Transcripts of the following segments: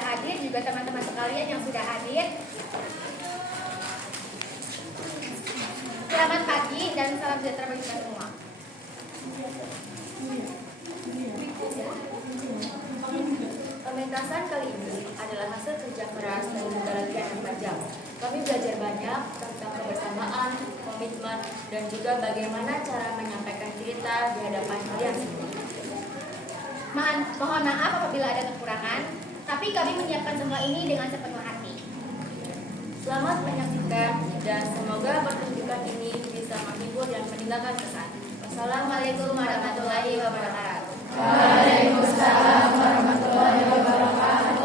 sudah hadir, juga teman-teman sekalian yang sudah hadir. Selamat pagi dan salam sejahtera bagi kita semua. Pementasan kali ini adalah hasil kerja keras dan juga latihan yang tajam. Kami belajar banyak tentang kebersamaan, komitmen, dan juga bagaimana cara menyampaikan cerita di hadapan kalian semua. Mohon maaf apabila ada kekurangan, tapi kami menyiapkan semua ini dengan sepenuh hati. Selamat menyaksikan dan semoga pertunjukan ini bisa menghibur dan meninggalkan kesan. Wassalamualaikum warahmatullahi wabarakatuh. Waalaikumsalam warahmatullahi wabarakatuh.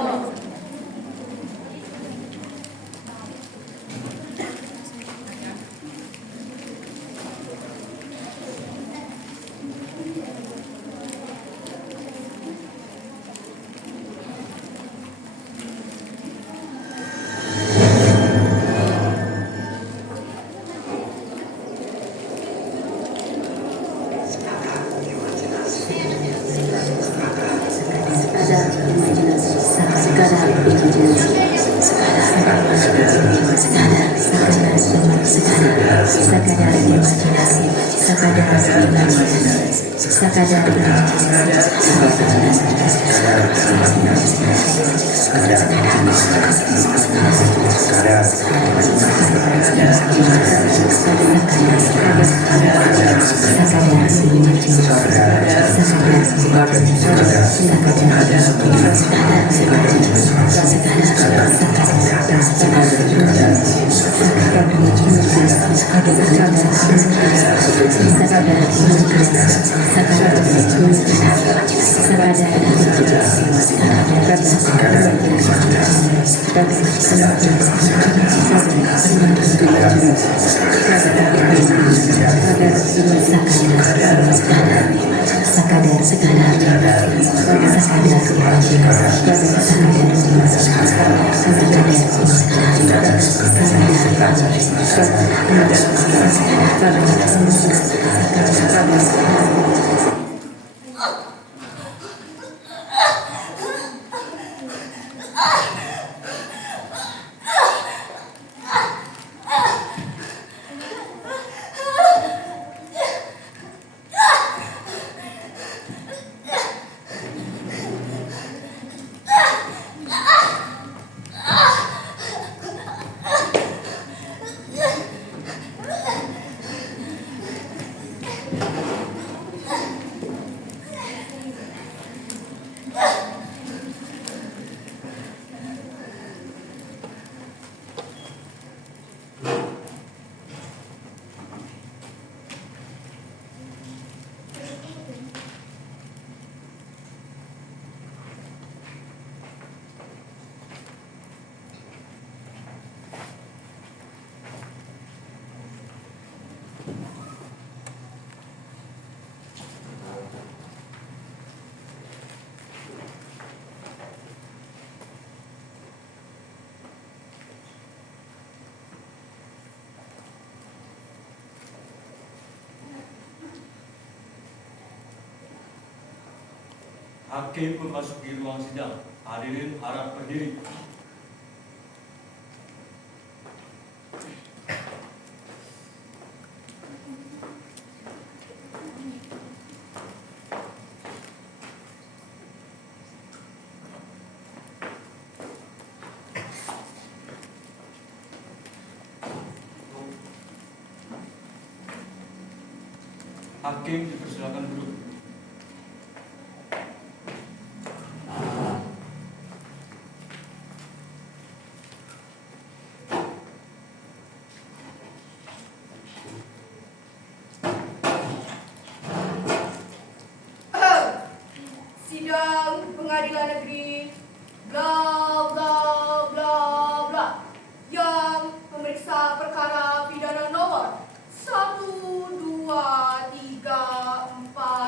Hakim memasuki ruang sidang. Hadirin harap berdiri. Hakim dipersilakan duduk. Sidang Pengadilan Negeri bla bla bla bla yang memeriksa perkara pidana nomor 1, 2, 3, 4,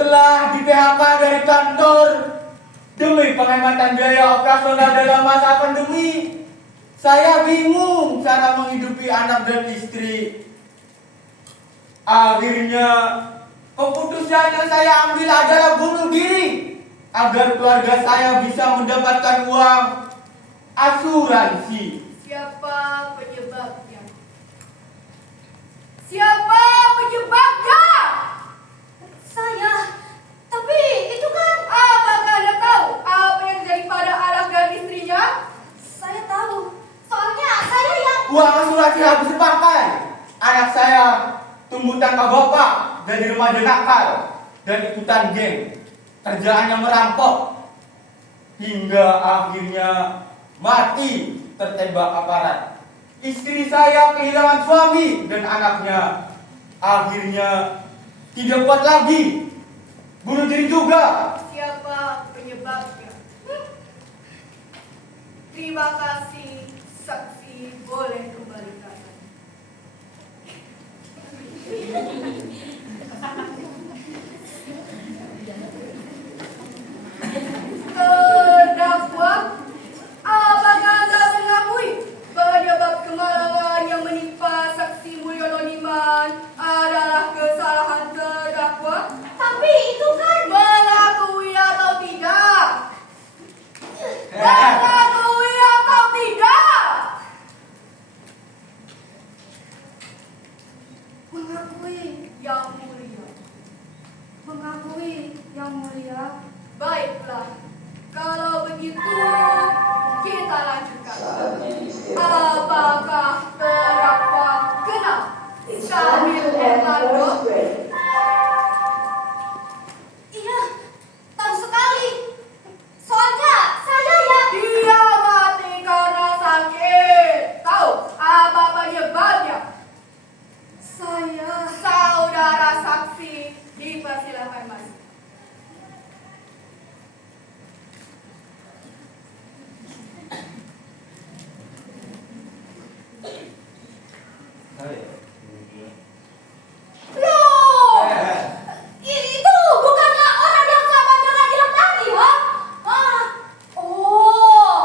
Setelah di PHK dari kantor demi penghematan biaya operasional dalam masa pandemi, saya bingung cara menghidupi anak dan istri. Akhirnya, keputusan yang saya ambil adalah bunuh diri agar keluarga saya bisa mendapatkan uang asuransi. Siapa penyebabnya? Siapa penyebabnya? Saya. Tapi itu kan Apakah Anda tahu apa yang terjadi pada anak dan istrinya? saya tahu. Soalnya saya yang Uang asuransi habis dipakai. Anak saya tumbuh tanpa bapak dari remaja nakal dan ikutan geng. Kerjaannya merampok hingga akhirnya mati tertembak aparat. Istri saya kehilangan suami dan anaknya. Akhirnya tidak kuat lagi, bunuh diri juga. Siapa penyebabnya? Terima kasih, saksi boleh kembali ke atas. Terdakwa, apakah Anda mengakui penyebab kemalangan yang menimpa saksi Mulyono Diman adalah kesalahan terdakwa? tapi itu kan Mengakui atau tidak? Mengakui atau tidak? Mengakui, Yang mulia. mengakui yang mulia. Baiklah, kalau begitu kita lanjutkan. Apakah terdakwa kenal Syamil Hernando? iya tahu sekali. Soalnya saya yang Dia mati karena sakit. Tahu apa penyebabnya? Saya Saudara saksi dipersilakan masuk. Saya. loh. Itu bukannya orang yang sama dengan bilang tadi, ha? Ah. Oh.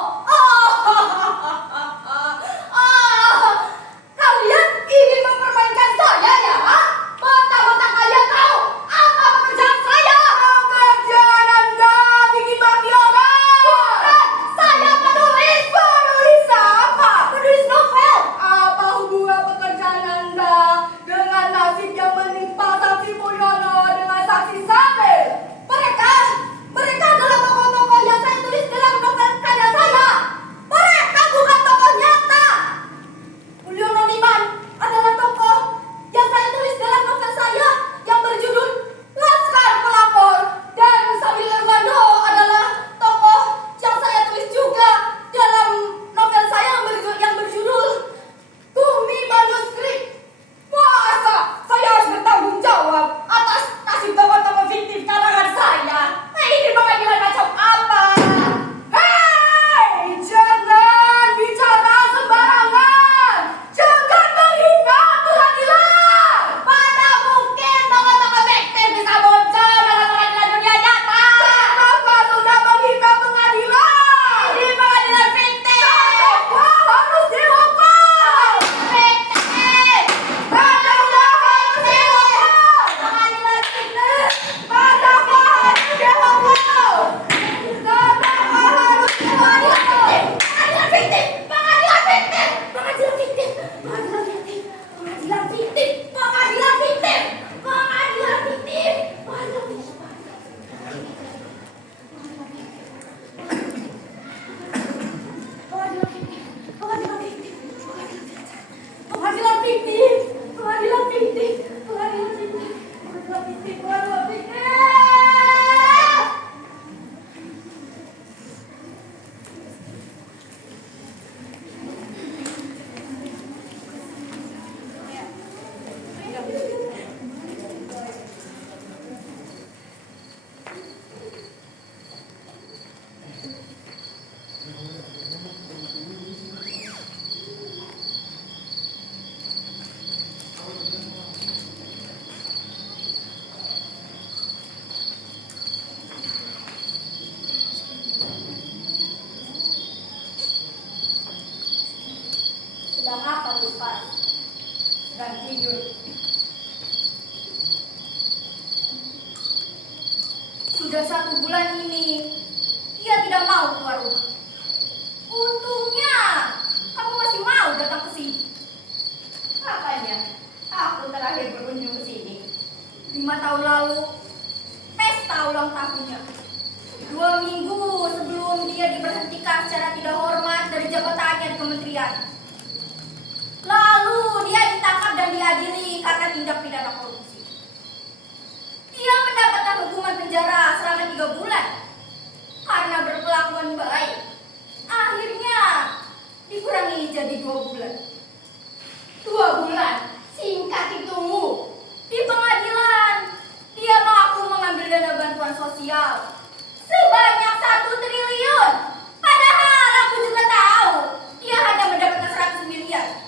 Kalian ingin mempermainkan saya ya, ha? Mentang-mentang kalian tahu apa pekerjaan saya. Pekerjaan Anda bikin mati orang. Bukan, saya penulis. Penulis apa? Penulis novel. Apa hubungan pekerjaan Anda dan tidur. Sudah 1 bulan ini, dia tidak mau keluar rumah. Untungnya, kamu masih mau datang ke sini. Kapannya aku terakhir berkunjung ke sini? 5 tahun lalu, pesta ulang tahunnya. 2 minggu sebelum dia diberhentikan secara tidak hormat dari jabatannya di kementerian. Lalu dia ditangkap dan diadili karena tindak pidana korupsi. Dia mendapatkan hukuman penjara selama 3 bulan karena berkelakuan baik. Akhirnya dikurangi jadi 2 bulan. 2 bulan? Singkat hitumu. Di pengadilan, dia mengaku mengambil dana bantuan sosial sebanyak 1 triliun. Padahal aku juga tahu dia hanya mendapatkan 100 miliar.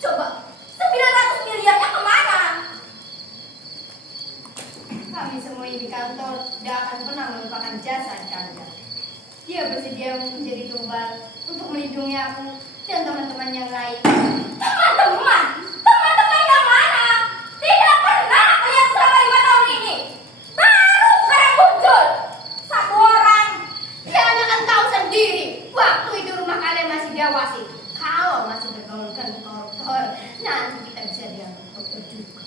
Coba, 900 miliarnya kemana? Kami semua di kantor tidak akan pernah melupakan jasa Chandra. Dia bersedia menjadi tumbal untuk melindungi aku dan teman-teman yang lain. Teman-teman? Teman-teman yang mana? Tidak pernah lihat selama 5 tahun ini. Baru sekarang muncul 1 orang. Ya anda kan tahu sendiri, waktu itu rumah kalian masih diawasi. Kalau masih bergaul dengan koruptor, nanti kita bisa dianggap koruptor juga.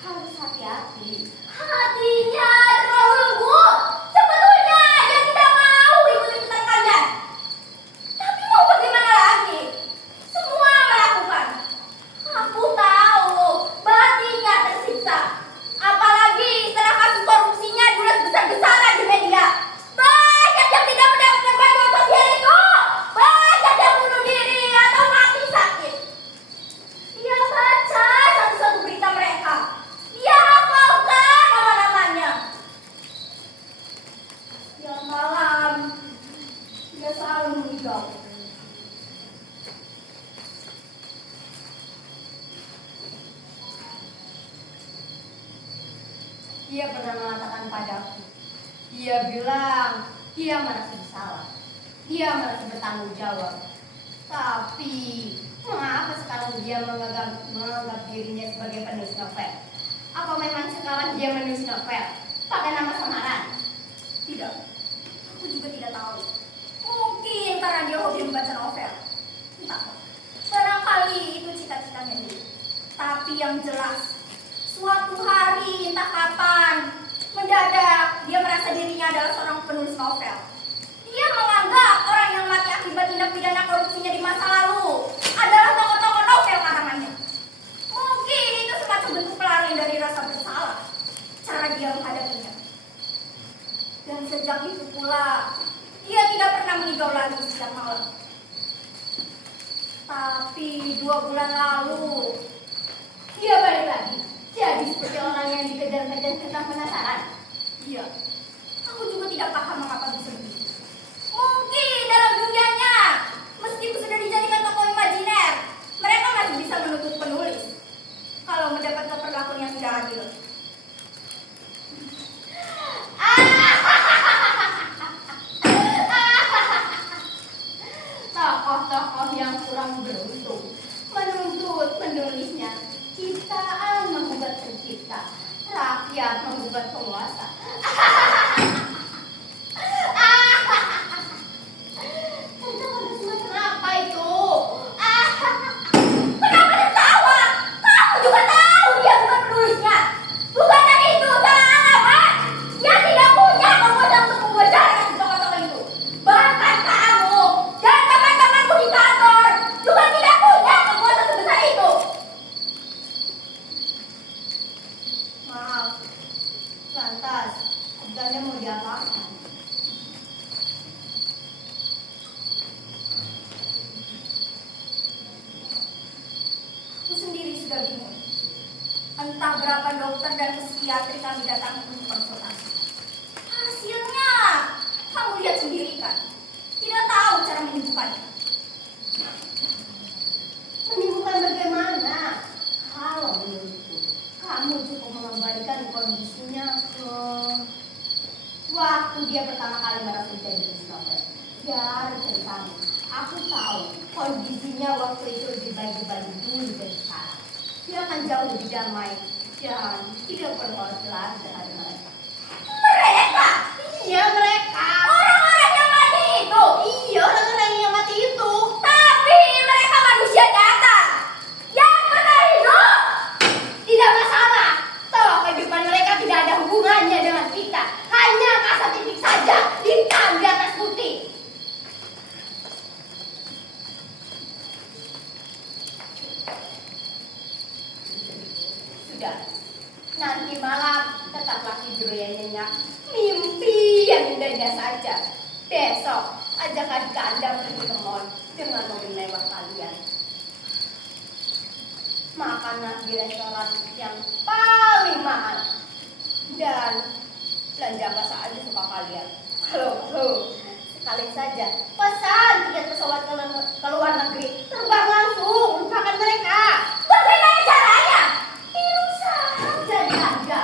Harus hati-hati. Hatinya terlalu lembut. Sebetulnya dia tidak mau ikut-ikutan kalian. Tapi mau bagaimana lagi? Semua melakukan. Aku tahu batinnya tersiksa. Apalagi setelah kasus korupsinya diulas besar-besaran di media. Banyak yang tidak mendapatkan bantuan sosial itu. Banyak yang bunuh diri atau mati sakit. Dia baca satu-satu berita mereka. Dia hafalkan nama-namanya. Setiap malam, dia selalu mengigau. Dia pernah mengatakan padaku, dia bilang dia merasa bersalah, dia merasa bertanggung jawab. Tapi mengapa sekarang dia menganggap dirinya sebagai penulis novel? Apa memang sekarang dia menulis novel pakai nama samaran? Tidak, aku juga tidak tahu. Mungkin karena dia hobi membaca novel. Entah, barangkali itu cita-citanya dia. Tapi yang jelas, suatu hari entah kapan, mendadak dia merasa dirinya adalah seorang penulis novel. Dia menganggap orang yang mati akibat tindak pidana korupsinya di masa lalu adalah tokoh-tokoh novel karangannya. Mungkin itu semacam bentuk pelarian dari rasa bersalah, cara dia menghadapinya. Dan sejak itu pula, dia tidak pernah mengigau lagi setiap malam. Tapi 2 bulan lalu, Dia balik lagi, jadi seperti orang yang dikejar-kejar tentang penasaran. iya, aku juga tidak paham mengapa bisa begitu. Mungkin dalam dunianya, meskipun sudah dijadikan tokoh imajiner, mereka masih bisa menuntut penulis kalau mendapatkan perlakuan yang tidak adil. Tokoh-tokoh yang kurang beruntung menuntut penulisnya. Ciptaan menggugat pencipta, rakyat menggugat penguasa. Tentang semacam apa itu? Kenapa tertawa? Kamu juga tahu dia bukan penulisnya. Bukankah itu salah alamat? Dia tidak punya kekuatan untuk membuat jalan di tokoh-tokoh itu. Bahkan kamu dan teman-temanku di kantor juga tidak punya kekuatan sebesar itu. Maaf, lantas, Anda mau diapakan? Aku sendiri sudah bingung. Entah berapa dokter dan psikiatri kami datangi untuk konsultasi. Hasilnya, kamu lihat sendiri kan. Tidak tahu cara menyembuhkannya. Menyembuhkan bagaimana? Kalau menurutku, kamu cukup mengembalikan kondisinya ke waktu dia pertama kali merasa jadi penulis novel. Dari ceritamu, Aku tahu kondisinya waktu itu lebih baik dulu dari sekarang. Dia akan jauh lebih damai dan tidak perlu khawatir lagi dengan mereka. Mereka? Iya mereka. Orang-orang yang mati itu? Iya orang-orang yang mati itu. Tapi mereka manusia nyata yang pernah hidup. Tidak masalah. Toh kehidupan mereka tidak ada hubungannya dengan kita. Hanya kasa titik saja hitam di atas putih. Sudah. Nanti malam tetaplah tidur yang nyenyak. Mimpi yang indahnya saja. Besok ajak adik Anda pergi ke mall dengan mobil mewah kalian. Makanlah di restoran yang paling mahal. Dan belanja apa saja suka kalian. Kalau perlu, sekali saja pesan tiket pesawat ke luar negeri. Terbang langsung, lupakan mereka. Bagaimana caranya? Tiru saja Anda.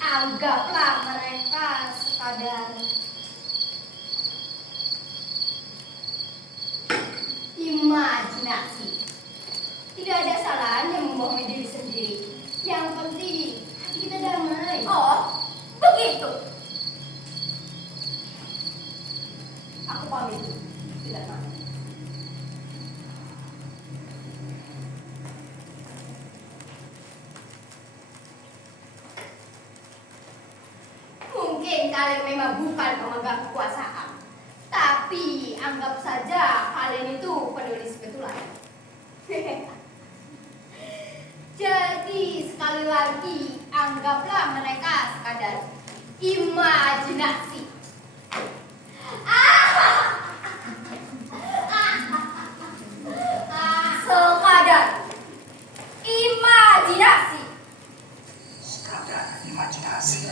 Anggaplah mereka sekadar imajinasi. Tidak ada salahnya membohongi diri sendiri. Yang penting hati kita damai. Oh, begitu. Aku pamit. Tidak mau. Mungkin kalian memang bukan pemegang kekuasaan, tapi anggap saja kalian itu penulis betulan. Jadi sekali lagi anggaplah mereka sekadar imajinasi. Sekadar imajinasi.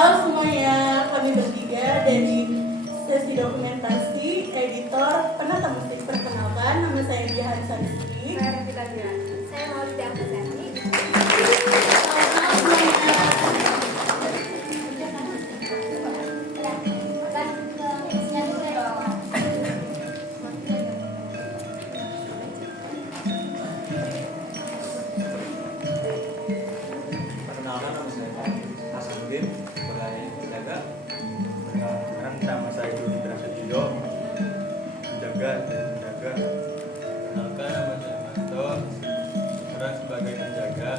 Halo semuanya, kami bertiga dari sesi dokumentasi, editor, penata musik. Perkenalkan, nama saya Dia Harisa Rizky. Saya Revita Dian. Saya mau didampingi. Selamat malam semuanya. Perkenalkan nama saya Hasanuddin sebagai penjaga. Perkenalkan nama saya Jody Prasetyo, penjaga dan penjaga. Perkenalkan nama saya Manto, peran sebagai penjaga.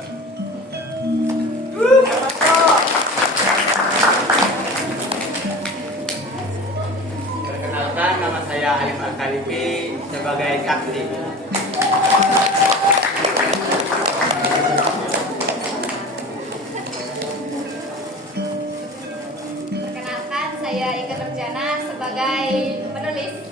Perkenalkan nama saya Alif Al-Khalifi sebagai saksi. Perkenalkan, saya Ika Nurjana sebagai penulis.